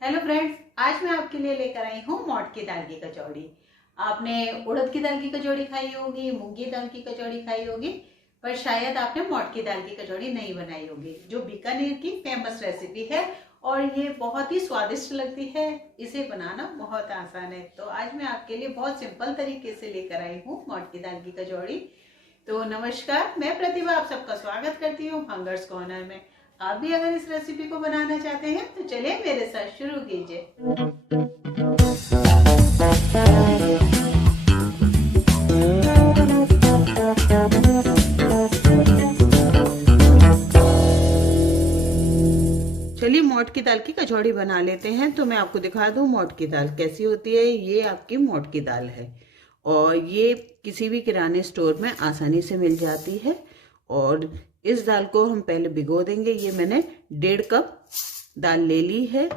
Hello friends, आज मैं आपके लिए लेकर आई हूँ मोट की दाल की कचौड़ी। आपने उड़द की दाल की कचौड़ी खाई होगी, मूंग की दाल की कचौड़ी खाई होगी, पर शायद आपने मोट की दाल की कचौड़ी नहीं बनाई होगी, जो बीकानेर की फेमस रेसिपी है और ये बहुत ही स्वादिष्ट लगती है। इसे बनाना बहुत आसान है, तो आज मैं आपके लिए बहुत सिंपल तरीके से लेकर आई हूँ मोट की दाल की कचौड़ी। तो नमस्कार, मैं प्रतिभा आप सबका स्वागत करती हूँ हंगर्स कॉर्नर में। आप भी अगर इस रेसिपी को बनाना चाहते हैं तो चलिए मेरे साथ शुरू कीजिए। चलिए मोट की दाल की कचौड़ी बना लेते हैं। तो मैं आपको दिखा दूं मोट की दाल कैसी होती है। ये आपकी मोट की दाल है और ये किसी भी किराने स्टोर में आसानी से मिल जाती है। और इस दाल को हम पहले भिगो देंगे। ये मैंने 1.5 कप दाल ले ली है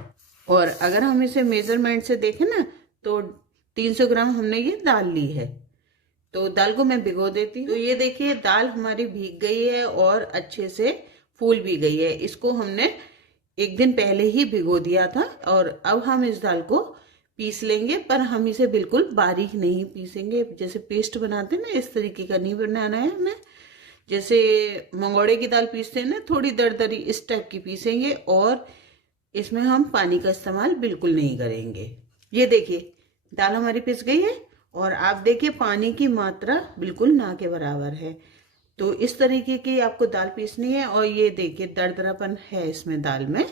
और अगर हम इसे मेजरमेंट से देखें ना तो 300 ग्राम हमने ये दाल ली है। तो दाल को मैं भिगो देती हूँ। तो ये देखिए दाल हमारी भीग गई है और अच्छे से फूल भी गई है। इसको हमने एक दिन पहले ही भिगो दिया था और अब हम इस दाल को पीस लेंगे, पर हम इसे बिल्कुल बारीक नहीं पीसेंगे। जैसे पेस्ट बनाते हैं ना, इस तरीके का नहीं बनाना है हमें। जैसे मंगोड़े की दाल पीसते हैं ना, थोड़ी दरदरी इस टाइप की पीसेंगे और इसमें हम पानी का इस्तेमाल बिल्कुल नहीं करेंगे। ये देखिए दाल हमारी पिस गई है और आप देखिए पानी की मात्रा बिल्कुल ना के बराबर है। तो इस तरीके की आपको दाल पीसनी है और ये देखिए दरदरापन है इसमें दाल में।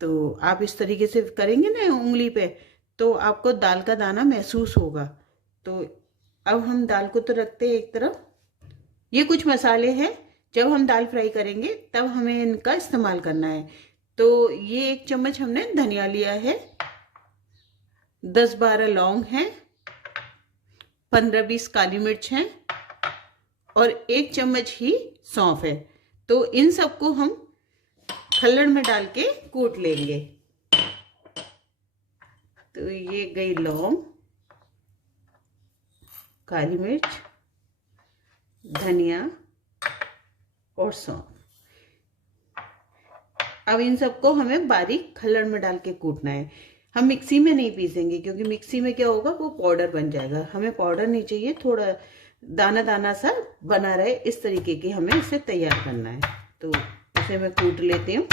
तो आप इस तरीके से करेंगे ना उंगली पे, तो आपको दाल का दाना महसूस होगा। तो अब हम दाल को तो रखते हैं एक तरफ। ये कुछ मसाले हैं, जब हम दाल फ्राई करेंगे तब हमें इनका इस्तेमाल करना है। तो ये 1 चम्मच हमने धनिया लिया है, 10-12 लौंग हैं, 15-20 काली मिर्च हैं और 1 चम्मच ही सौंफ है। तो इन सबको हम खल्लड़ में डाल के कूट लेंगे। तो ये गई लौंग, काली मिर्च, धनिया और सौंफ। अब इन सबको हमें बारीक खल्लड़ में डाल के कूटना है। हम मिक्सी में नहीं पीसेंगे क्योंकि मिक्सी में क्या होगा, वो पाउडर बन जाएगा। हमें पाउडर नहीं चाहिए, थोड़ा दाना दाना सा बना रहे, इस तरीके की हमें इसे तैयार करना है। तो इसे मैं कूट लेती हूँ।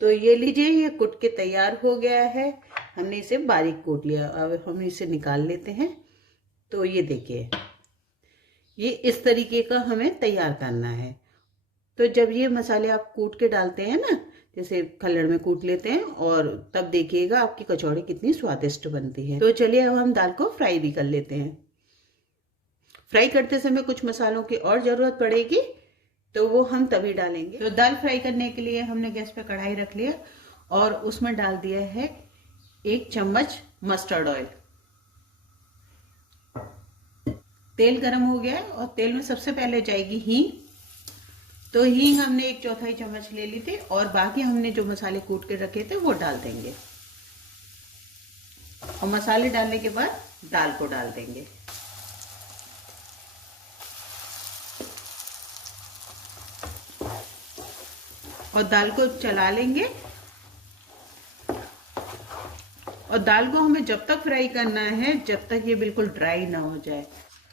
तो ये लीजिए, ये कूट के तैयार हो गया है। हमने इसे बारीक कूट लिया। अब हम इसे निकाल लेते हैं। तो ये देखिए, ये इस तरीके का हमें तैयार करना है। तो जब ये मसाले आप कूट के डालते हैं ना, जैसे खल्लड़ में कूट लेते हैं, और तब देखिएगा आपकी कचौड़ी कितनी स्वादिष्ट बनती है। तो चलिए अब हम दाल को फ्राई भी कर लेते हैं। फ्राई करते समय कुछ मसालों की और जरूरत पड़ेगी, तो वो हम तभी डालेंगे। तो दाल फ्राई करने के लिए हमने गैस पे कढ़ाई रख लिया और उसमें डाल दिया है 1 चम्मच मस्टर्ड ऑयल। तेल गरम हो गया है और तेल में सबसे पहले जाएगी हींग। तो हींग हमने 1/4 चम्मच ले ली थी और बाकी हमने जो मसाले कूट के रखे थे वो डाल देंगे। और मसाले डालने के बाद दाल को डाल देंगे। और दाल को चला लेंगे। और दाल को हमें जब तक फ्राई करना है जब तक ये बिल्कुल ड्राई ना हो जाए।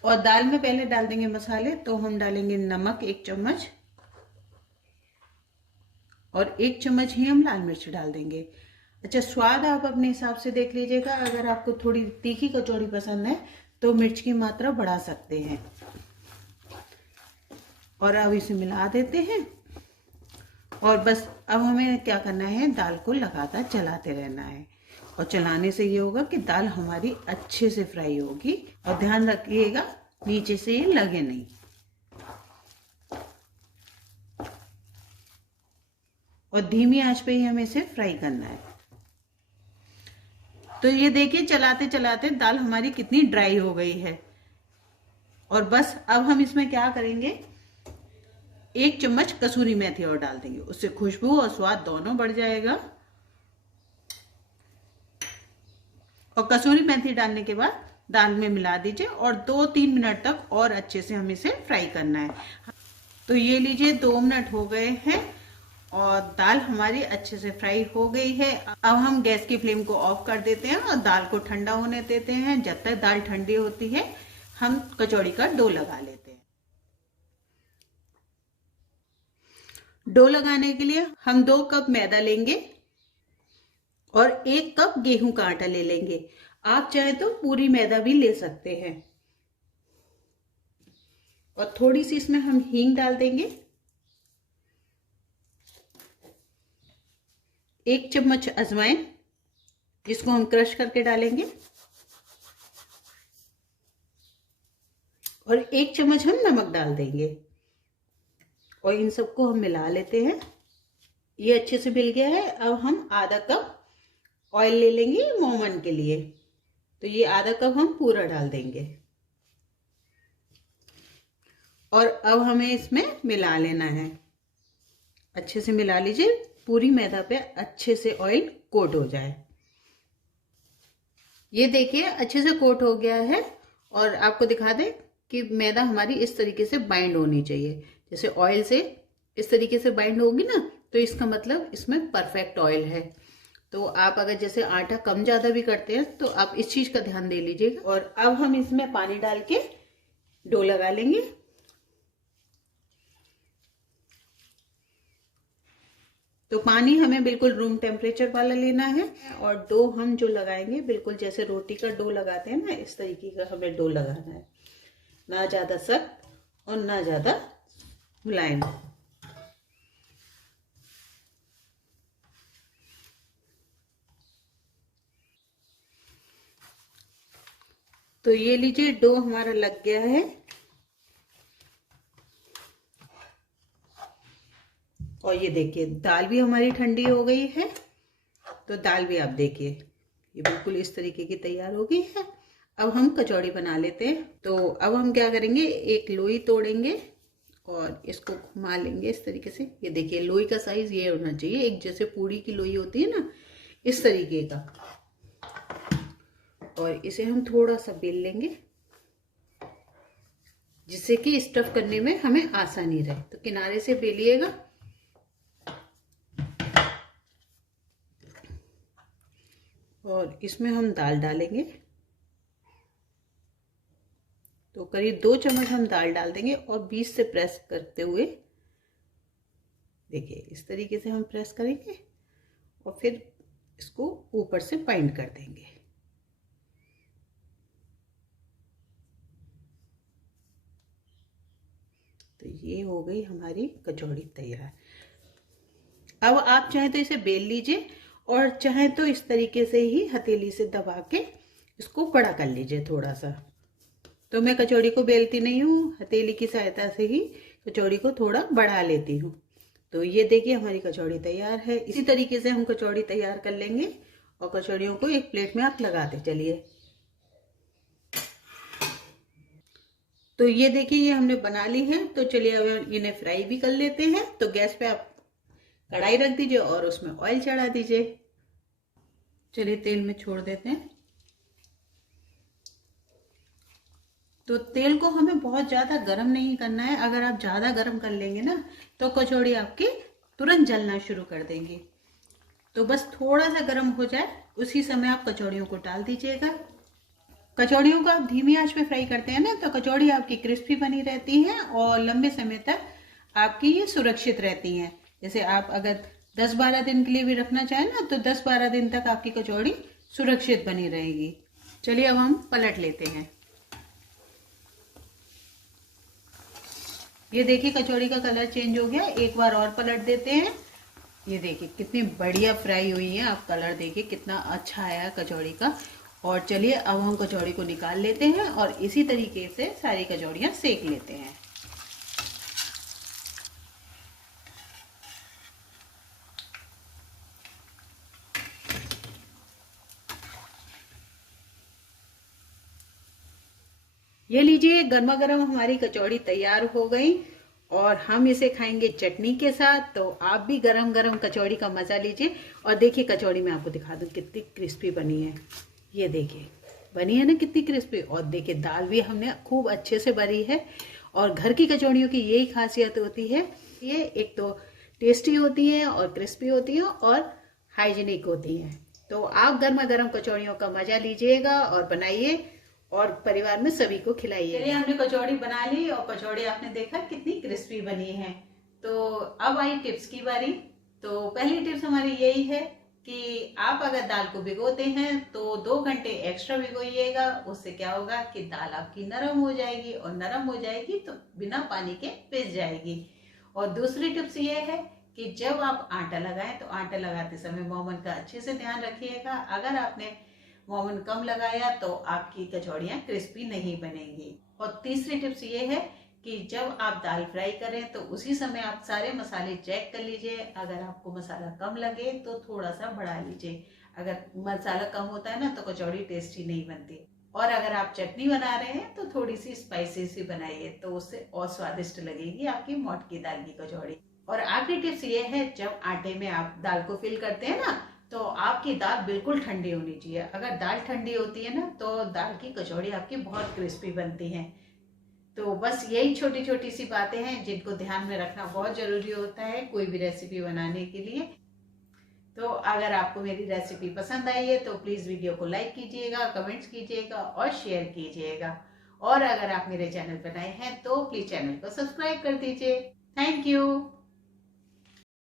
और दाल में पहले डाल देंगे मसाले। तो हम डालेंगे नमक 1 चम्मच और 1 चम्मच ही हम लाल मिर्च डाल देंगे। अच्छा, स्वाद आप अपने हिसाब से देख लीजिएगा। अगर आपको थोड़ी तीखी कचौड़ी पसंद है तो मिर्च की मात्रा बढ़ा सकते हैं। और अब इसे मिला देते हैं। और बस अब हमें क्या करना है, दाल को लगातार चलाते रहना है। और चलाने से ये होगा कि दाल हमारी अच्छे से फ्राई होगी। और ध्यान रखिएगा नीचे से ये लगे नहीं। और धीमी आंच पे ही हमें इसे फ्राई करना है। तो ये देखिए चलाते चलाते दाल हमारी कितनी ड्राई हो गई है। और बस अब हम इसमें क्या करेंगे, 1 चम्मच कसूरी मेथी और डाल देंगे। उससे खुशबू और स्वाद दोनों बढ़ जाएगा। और कसूरी मेथी डालने के बाद दाल में मिला दीजिए और 2-3 मिनट तक और अच्छे से हमें इसे फ्राई करना है। तो ये लीजिए 2 मिनट हो गए हैं और दाल हमारी अच्छे से फ्राई हो गई है। अब हम गैस की फ्लेम को ऑफ कर देते हैं और दाल को ठंडा होने देते हैं। जब तक दाल ठंडी होती है हम कचौड़ी का डो लगा लेते हैं। डो लगाने के लिए हम 2 कप मैदा लेंगे और 1 कप गेहूं का आटा ले लेंगे। आप चाहे तो पूरी मैदा भी ले सकते हैं। और थोड़ी सी इसमें हम हींग डाल देंगे। 1 चम्मच अजवाइन, जिसको हम क्रश करके डालेंगे, और 1 चम्मच हम नमक डाल देंगे और इन सबको हम मिला लेते हैं। ये अच्छे से मिल गया है। अब हम आधा कप ऑयल ले लेंगे मोमन के लिए। तो ये आधा कप हम पूरा डाल देंगे और अब हमें इसमें मिला लेना है। अच्छे से मिला लीजिए, पूरी मैदा पे अच्छे से ऑयल कोट हो जाए। ये देखिए अच्छे से कोट हो गया है और आपको दिखा दें कि मैदा हमारी इस तरीके से बाइंड होनी चाहिए। जैसे ऑयल से इस तरीके से बाइंड होगी ना, तो इसका मतलब इसमें परफेक्ट ऑयल है। तो आप अगर जैसे आटा कम ज्यादा भी करते हैं तो आप इस चीज का ध्यान दे लीजिएगा। और अब हम इसमें पानी डाल के डो लगा लेंगे। तो पानी हमें बिल्कुल रूम टेम्परेचर वाला लेना है और डो हम जो लगाएंगे बिल्कुल जैसे रोटी का डो लगाते हैं ना, इस तरीके का हमें डो लगाना है। ना ज्यादा सख्त और ना ज्यादा मुलायम। तो ये लीजिए डो हमारा लग गया है और ये देखिए दाल भी हमारी ठंडी हो गई है। तो दाल भी आप देखिए ये बिल्कुल इस तरीके की तैयार हो गई है। अब हम कचौड़ी बना लेते हैं। तो अब हम क्या करेंगे, एक लोई तोड़ेंगे और इसको घुमा लेंगे इस तरीके से। ये देखिए लोई का साइज ये होना चाहिए, एक जैसे पूड़ी की लोई होती है ना, इस तरीके का। और इसे हम थोड़ा सा बेल लेंगे जिससे कि स्टफ करने में हमें आसानी रहे। तो किनारे से बेलिएगा और इसमें हम दाल डालेंगे। तो करीब 2 चम्मच हम दाल डाल देंगे और बीच से प्रेस करते हुए देखिए इस तरीके से हम प्रेस करेंगे और फिर इसको ऊपर से बाइंड कर देंगे। तो ये हो गई हमारी कचौड़ी तैयार। अब आप चाहें तो इसे बेल लीजिए और चाहें तो इस तरीके से ही हथेली से दबा के इसको बड़ा कर लीजिए थोड़ा सा। तो मैं कचौड़ी को बेलती नहीं हूँ, हथेली की सहायता से ही कचौड़ी को थोड़ा बढ़ा लेती हूँ। तो ये देखिए हमारी कचौड़ी तैयार है। इसी तरीके से हम कचौड़ी तैयार कर लेंगे और कचौड़ियों को एक प्लेट में आप लगाते चलिए। तो ये देखिए ये हमने बना ली है। तो चलिए अब इन्हें फ्राई भी कर लेते हैं। तो गैस पे आप कढ़ाई रख दीजिए और उसमें ऑयल चढ़ा दीजिए। चलिए तेल में छोड़ देते हैं। तो तेल को हमें बहुत ज्यादा गर्म नहीं करना है। अगर आप ज्यादा गर्म कर लेंगे ना तो कचौड़ी आपकी तुरंत जलना शुरू कर देंगी। तो बस थोड़ा सा गर्म हो जाए उसी समय आप कचौड़ियों को डाल दीजिएगा। कचौड़ियों को आप धीमी आंच पे फ्राई करते हैं ना, तो कचौड़ी आपकी क्रिस्पी बनी रहती है और लंबे समय तक आपकी ये सुरक्षित रहती हैं। जैसे आप अगर 10-12 दिन के लिए भी रखना चाहें ना, तो 10-12 दिन तक आपकी कचौड़ी सुरक्षित बनी रहेगी। चलिए अब हम पलट लेते हैं। ये देखिए कचौड़ी का कलर चेंज हो गया। एक बार और पलट देते हैं। ये देखिए कितनी बढ़िया फ्राई हुई है। आप कलर देखिए कितना अच्छा आया है कचौड़ी का। और चलिए अब हम कचौड़ी को निकाल लेते हैं और इसी तरीके से सारी कचौड़ियां सेक लेते हैं। ये लीजिए गर्मा गर्म हमारी कचौड़ी तैयार हो गई और हम इसे खाएंगे चटनी के साथ। तो आप भी गरम गरम कचौड़ी का मजा लीजिए। और देखिए कचौड़ी में आपको दिखा दूं कितनी क्रिस्पी बनी है। ये देखिए बनी है ना कितनी क्रिस्पी। और देखिए दाल भी हमने खूब अच्छे से भरी है। और घर की कचौड़ियों की यही खासियत होती है, ये एक तो टेस्टी होती है और क्रिस्पी होती है और हाइजीनिक होती है। तो आप गर्मा गर्म कचौड़ियों का मजा लीजिएगा और बनाइए और परिवार में सभी को खिलाइए। चलिए हमने कचौड़ी बना ली और कचौड़ी आपने देखा कितनी क्रिस्पी बनी है। तो अब आई टिप्स की बारी। तो पहली टिप्स हमारी यही है कि आप अगर दाल को भिगोते हैं तो 2 घंटे एक्स्ट्रा भिगोइएगा। उससे क्या होगा कि दाल आपकी नरम हो जाएगी और नरम हो जाएगी तो बिना पानी के पिस जाएगी। और दूसरी टिप्स ये है कि जब आप आटा लगाएं तो आटा लगाते समय मोमन का अच्छे से ध्यान रखिएगा। अगर आपने मोमन कम लगाया तो आपकी कचौड़ियाँ क्रिस्पी नहीं बनेंगी। और तीसरी टिप्स ये है कि जब आप दाल फ्राई करें तो उसी समय आप सारे मसाले चेक कर लीजिए। अगर आपको मसाला कम लगे तो थोड़ा सा बढ़ा लीजिए। अगर मसाला कम होता है ना तो कचौड़ी टेस्टी नहीं बनती। और अगर आप चटनी बना रहे हैं तो थोड़ी सी स्पाइसी सी बनाइए तो उससे और स्वादिष्ट लगेगी आपकी मोटकी दाल की कचौड़ी। और आखिरी टिप्स ये है, जब आटे में आप दाल को फिल करते हैं ना तो आपकी दाल बिल्कुल ठंडी होनी चाहिए। अगर दाल ठंडी होती है ना तो दाल की कचौड़ी आपकी बहुत क्रिस्पी बनती है। तो बस यही छोटी छोटी सी बातें हैं जिनको ध्यान में रखना बहुत जरूरी होता है कोई भी रेसिपी बनाने के लिए। तो अगर आपको मेरी रेसिपी पसंद आई है तो प्लीज़ वीडियो को लाइक कीजिएगा, कमेंट्स कीजिएगा और शेयर कीजिएगा। और अगर आप मेरे चैनल पर नए हैं तो प्लीज़ चैनल को सब्सक्राइब कर दीजिए। Thank you.